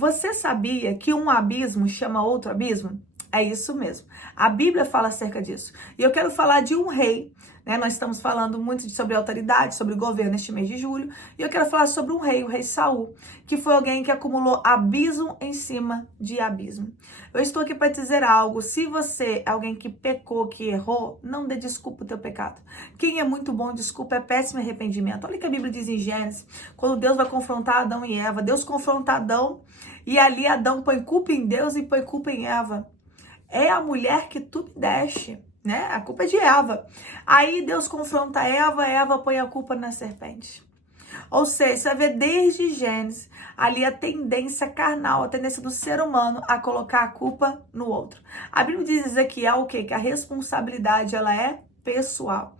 Você sabia que um abismo chama outro abismo? É isso mesmo. A Bíblia fala acerca disso. E eu quero falar de um rei, né? Nós estamos falando muito sobre autoridade, sobre governo neste mês de julho. E eu quero falar sobre um rei, o rei Saul, que foi alguém que acumulou abismo em cima de abismo. Eu estou aqui para te dizer algo. Se você é alguém que pecou, que errou, não dê desculpa o teu pecado. Quem é muito bom, desculpa, é péssimo arrependimento. Olha o que a Bíblia diz em Gênesis, quando Deus vai confrontar Adão e Eva. Deus confronta Adão e ali Adão põe culpa em Deus e põe culpa em Eva. É a mulher que tu me deste, né? A culpa é de Eva. Aí Deus confronta Eva, Eva põe a culpa na serpente. Ou seja, você vai ver desde Gênesis, ali a tendência carnal, a tendência do ser humano a colocar a culpa no outro. A Bíblia diz em Ezequiel o quê? Que a responsabilidade, ela é pessoal.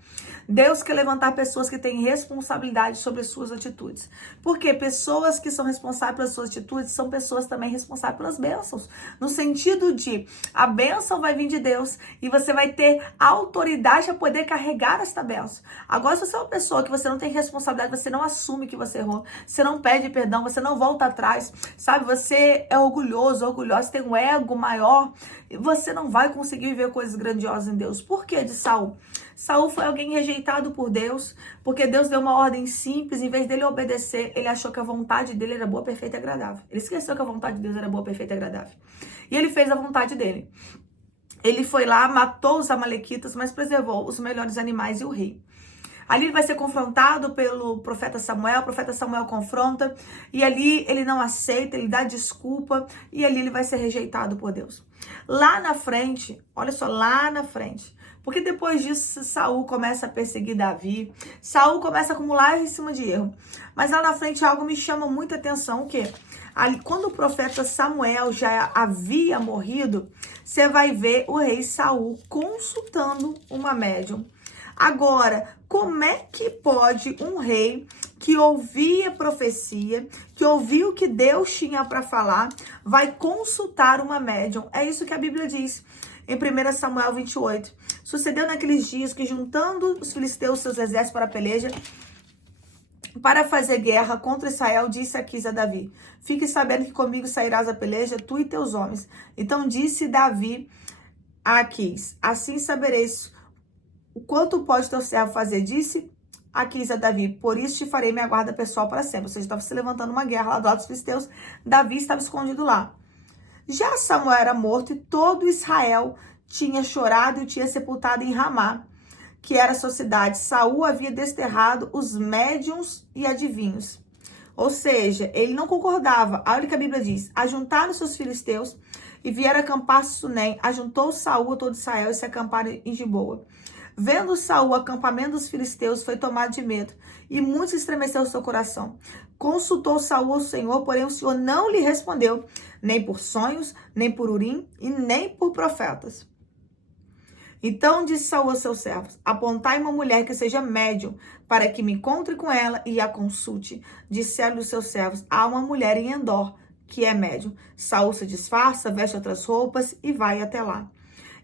Deus quer levantar pessoas que têm responsabilidade sobre as suas atitudes. Porque pessoas que são responsáveis pelas suas atitudes são pessoas também responsáveis pelas bênçãos. No sentido de a bênção vai vir de Deus e você vai ter autoridade a poder carregar esta bênção. Agora, se você é uma pessoa que você não tem responsabilidade, você não assume que você errou, você não pede perdão, você não volta atrás, sabe? Você é orgulhoso, orgulhosa, tem um ego maior, você não vai conseguir viver coisas grandiosas em Deus. Por que de Saul? Saul foi alguém rejeitado por Deus, porque Deus deu uma ordem simples, em vez dele obedecer, ele achou que a vontade dele era boa, perfeita e agradável. Ele esqueceu que a vontade de Deus era boa, perfeita e agradável. E ele fez a vontade dele. Ele foi lá, matou os amalequitas, mas preservou os melhores animais e o rei. Ali ele vai ser confrontado pelo profeta Samuel, o profeta Samuel confronta, e ali ele não aceita, ele dá desculpa, e ali ele vai ser rejeitado por Deus. Lá na frente, olha só, lá na frente, porque depois disso Saul começa a perseguir Davi, Saul começa a acumular em cima de erro, mas lá na frente algo me chama muita atenção, o quê? Ali, quando o profeta Samuel já havia morrido, você vai ver o rei Saul consultando uma médium. Agora, como é que pode um rei que ouvia profecia, que ouvia o que Deus tinha para falar, vai consultar uma médium? É isso que a Bíblia diz em 1 Samuel 28. Sucedeu naqueles dias que, juntando os filisteus seus exércitos para a peleja, para fazer guerra contra Israel, disse Aquis a Davi: fique sabendo que comigo sairás a peleja, tu e teus homens. Então disse Davi a Aquis: assim sabereis o quanto pode teu servo fazer. Disse Aquis a Davi: por isso te farei minha guarda pessoal para sempre. Ou seja, estava se levantando uma guerra lá do lado dos filisteus, Davi estava escondido lá. Já Samuel era morto e todo Israel tinha chorado e o tinha sepultado em Ramá, que era a sua cidade. Saul havia desterrado os médiuns e adivinhos. Ou seja, ele não concordava. Olha o que a Bíblia diz: ajuntaram seus filisteus e vieram acampar Sunem. Ajuntou Saul a todo Israel e se acamparam em Giboa. Vendo Saul o acampamento dos filisteus, foi tomado de medo, e muito estremeceu o seu coração. Consultou Saul ao Senhor, porém o Senhor não lhe respondeu, nem por sonhos, nem por Urim, e nem por profetas. Então disse Saul aos seus servos: apontai uma mulher que seja médium, para que me encontre com ela e a consulte. Disseram os seus servos: há uma mulher em Endor, que é médium. Saul se disfarça, veste outras roupas e vai até lá.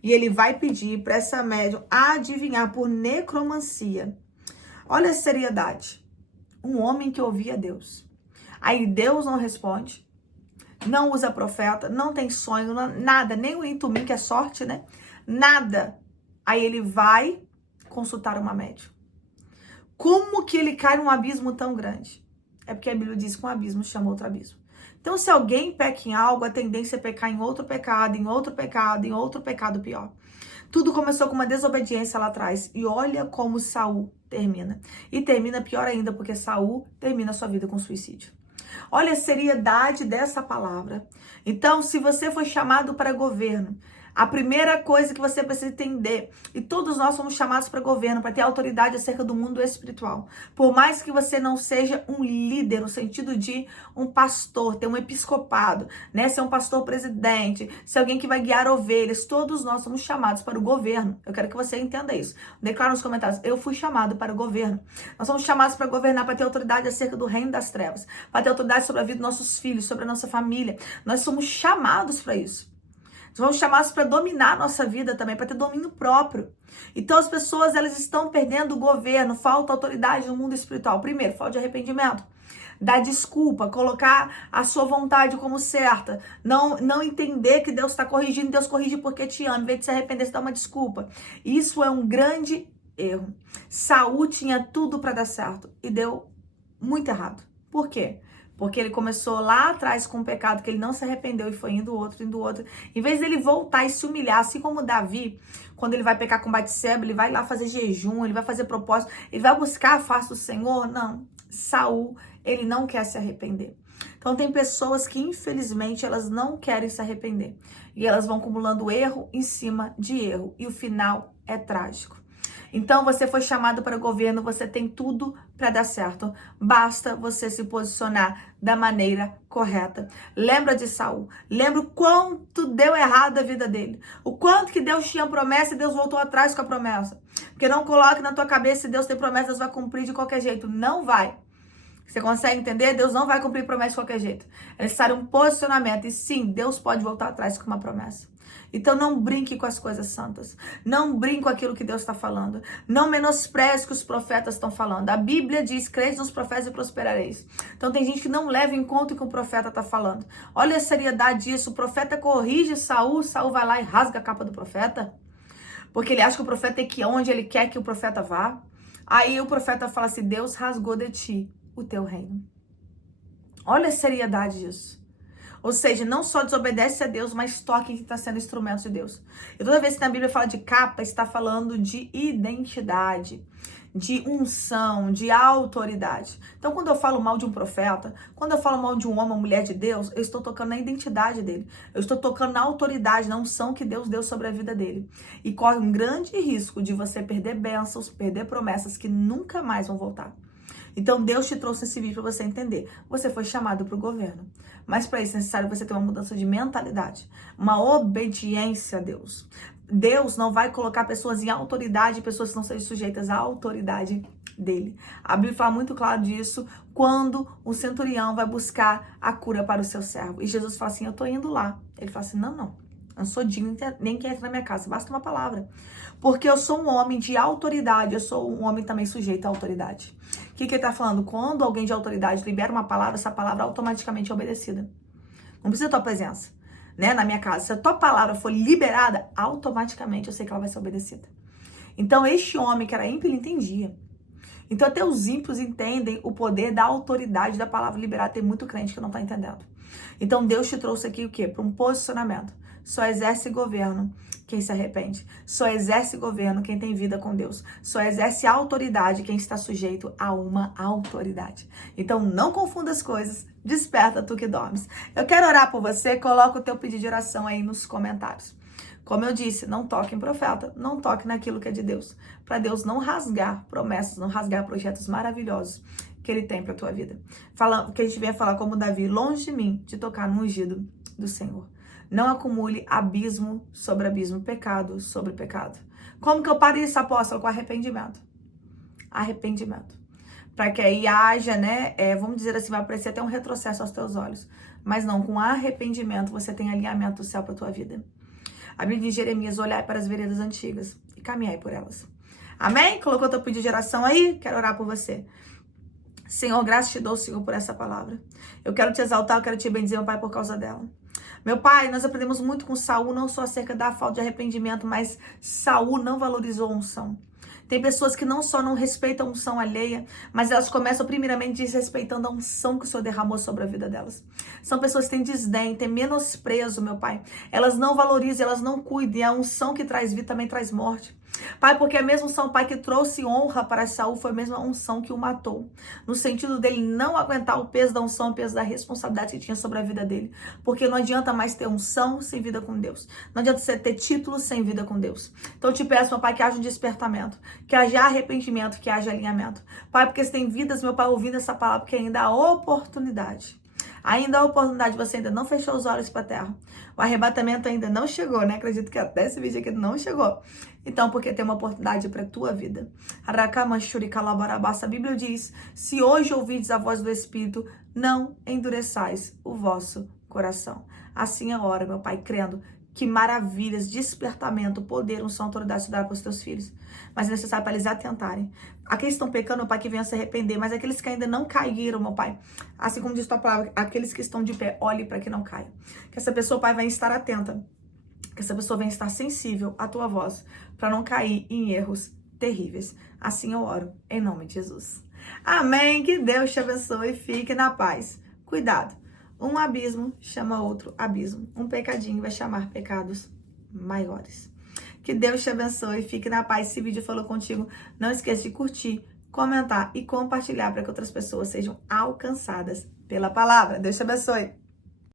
E ele vai pedir para essa médium adivinhar por necromancia. Olha a seriedade. Um homem que ouvia Deus. Aí Deus não responde, não usa profeta, não tem sonho, nada, nem o Intumim, que é sorte, né? Nada. Aí ele vai consultar uma médium. Como que ele cai num abismo tão grande? É porque a Bíblia diz que um abismo chama outro abismo. Então, se alguém peca em algo, a tendência é pecar em outro pecado, em outro pecado, em outro pecado pior. Tudo começou com uma desobediência lá atrás. E olha como Saul termina. E termina pior ainda, porque Saul termina a sua vida com suicídio. Olha a seriedade dessa palavra. Então, se você foi chamado para governo, a primeira coisa que você precisa entender, e todos nós somos chamados para governo, para ter autoridade acerca do mundo espiritual. Por mais que você não seja um líder, no sentido de um pastor, ter um episcopado, né? Ser um pastor presidente, ser alguém que vai guiar ovelhas, todos nós somos chamados para o governo. Eu quero que você entenda isso. Declara nos comentários: eu fui chamado para o governo. Nós somos chamados para governar, para ter autoridade acerca do reino das trevas, para ter autoridade sobre a vida dos nossos filhos, sobre a nossa família. Nós somos chamados para isso. Nós somos chamados para dominar a nossa vida também, para ter domínio próprio. Então as pessoas, elas estão perdendo o governo, falta autoridade no mundo espiritual. Primeiro, falta de arrependimento. dar desculpa, colocar a sua vontade como certa, não entender que Deus está corrigindo, Deus corrige porque te ama, em vez de se arrepender, você dá uma desculpa. Isso é um grande erro. Saul tinha tudo para dar certo e deu muito errado. Por quê? Porque ele começou lá atrás com um pecado que ele não se arrependeu e foi indo outro, indo outro. Em vez dele voltar e se humilhar, assim como Davi, quando ele vai pecar com Batseba, ele vai lá fazer jejum, ele vai fazer propósito, ele vai buscar a face do Senhor. Não, Saul, ele não quer se arrepender. Então tem pessoas que infelizmente elas não querem se arrepender. E elas vão acumulando erro em cima de erro. E o final é trágico. Então você foi chamado para o governo, você tem tudo para dar certo. Basta você se posicionar da maneira correta. Lembra de Saul? Lembra o quanto deu errado a vida dele. O quanto que Deus tinha promessa e Deus voltou atrás com a promessa. Porque não coloque na tua cabeça se Deus tem promessa, Deus vai cumprir de qualquer jeito. Não vai. Você consegue entender? Deus não vai cumprir promessa de qualquer jeito. É necessário um posicionamento. E sim, Deus pode voltar atrás com uma promessa. Então não brinque com as coisas santas. Não brinque com aquilo que Deus está falando. Não menospreze o que os profetas estão falando. A Bíblia diz, creis nos profetas e prosperareis. Então tem gente que não leva em conta o que o profeta está falando. Olha a seriedade disso. O profeta corrige Saul, Saul vai lá e rasga a capa do profeta. Porque ele acha que o profeta tem que ir onde ele quer que o profeta vá. Aí o profeta fala assim, Deus rasgou de ti o teu reino. Olha a seriedade disso. Ou seja, não só desobedece a Deus, mas toque que está sendo instrumento de Deus. E toda vez que na Bíblia fala de capa, está falando de identidade, de unção, de autoridade. Então, quando eu falo mal de um profeta, quando eu falo mal de um homem ou mulher de Deus, eu estou tocando na identidade dele. Eu estou tocando na autoridade, na unção que Deus deu sobre a vida dele. E corre um grande risco de você perder bênçãos, perder promessas que nunca mais vão voltar. Então, Deus te trouxe esse vídeo para você entender. Você foi chamado para o governo. Mas para isso é necessário você ter uma mudança de mentalidade. Uma obediência a Deus. Deus não vai colocar pessoas em autoridade, pessoas que não sejam sujeitas à autoridade dele. A Bíblia fala muito claro disso quando o centurião vai buscar a cura para o seu servo. E Jesus fala assim, eu tô indo lá. Ele fala assim, não. Eu não sou digno nem que entre na minha casa, basta uma palavra. Porque eu sou um homem de autoridade, eu sou um homem também sujeito à autoridade. O que ele tá falando? Quando alguém de autoridade libera uma palavra, essa palavra automaticamente é obedecida. Não precisa da tua presença, né, na minha casa. Se a tua palavra for liberada, automaticamente eu sei que ela vai ser obedecida. Então este homem que era ímpio, ele entendia. Então até os ímpios entendem o poder da autoridade da palavra liberada. Tem muito crente que não tá entendendo. Então Deus te trouxe aqui o quê? Para um posicionamento. Só exerce governo quem se arrepende. Só exerce governo quem tem vida com Deus. Só exerce autoridade quem está sujeito a uma autoridade. Então não confunda as coisas. Desperta tu que dormes. Eu quero orar por você. Coloca o teu pedido de oração aí nos comentários. Como eu disse, não toque em profeta, não toque naquilo que é de Deus. Para Deus não rasgar promessas, não rasgar projetos maravilhosos que Ele tem para tua vida. Que a gente venha falar como Davi, longe de mim de tocar no ungido do Senhor. Não acumule abismo sobre abismo, pecado sobre pecado. Como que eu paro isso, apóstolo? Com arrependimento. Arrependimento. Para que aí haja, né, vamos dizer assim, vai aparecer até um retrocesso aos teus olhos. Mas não, com arrependimento você tem alinhamento do céu para tua vida. A Bíblia diz em Jeremias, olhai para as veredas antigas e caminhai por elas. Amém? Colocou teu pedido de oração aí? Quero orar por você. Senhor, graças te dou, Senhor, por essa palavra. Eu quero te exaltar, eu quero te bendizer, meu Pai, por causa dela. Meu Pai, nós aprendemos muito com Saul, não só acerca da falta de arrependimento, mas Saul não valorizou a unção. Tem pessoas que não só não respeitam a unção alheia, mas elas começam primeiramente desrespeitando a unção que o Senhor derramou sobre a vida delas. São pessoas que têm desdém, têm menosprezo, meu Pai. Elas não valorizam, elas não cuidam, e a unção que traz vida também traz morte. Pai, porque a mesma unção, Pai, que trouxe honra para Saul foi a mesma unção que o matou. No sentido dele não aguentar o peso da unção, o peso da responsabilidade que tinha sobre a vida dele. Porque não adianta mais ter unção sem vida com Deus. Não adianta você ter título sem vida com Deus. Então eu te peço, meu Pai, que haja um despertamento, que haja arrependimento, que haja alinhamento. Pai, porque você tem vidas, meu Pai, ouvindo essa palavra, porque ainda há oportunidade. Ainda há oportunidade, você ainda não fechou os olhos para a terra. O arrebatamento ainda não chegou, né? Acredito que até esse vídeo aqui não chegou. Então, porque tem uma oportunidade para a tua vida. A Bíblia diz, se hoje ouvides a voz do Espírito, não endureçais o vosso coração. Assim é a hora, meu Pai, crendo que maravilhas, despertamento, poder, unção, autoridade se dará para os teus filhos. Mas é necessário para eles atentarem. Aqueles que estão pecando, meu Pai, que venham se arrepender. Mas aqueles que ainda não caíram, meu Pai, assim como diz tua palavra, aqueles que estão de pé, olhe para que não caiam. Que essa pessoa, Pai, venha estar atenta. Que essa pessoa venha estar sensível à tua voz, para não cair em erros terríveis. Assim eu oro, em nome de Jesus. Amém. Que Deus te abençoe e fique na paz. Cuidado. Um abismo chama outro abismo. Um pecadinho vai chamar pecados maiores. Que Deus te abençoe e fique na paz. Se esse vídeo falou contigo, não esqueça de curtir, comentar e compartilhar para que outras pessoas sejam alcançadas pela palavra. Deus te abençoe.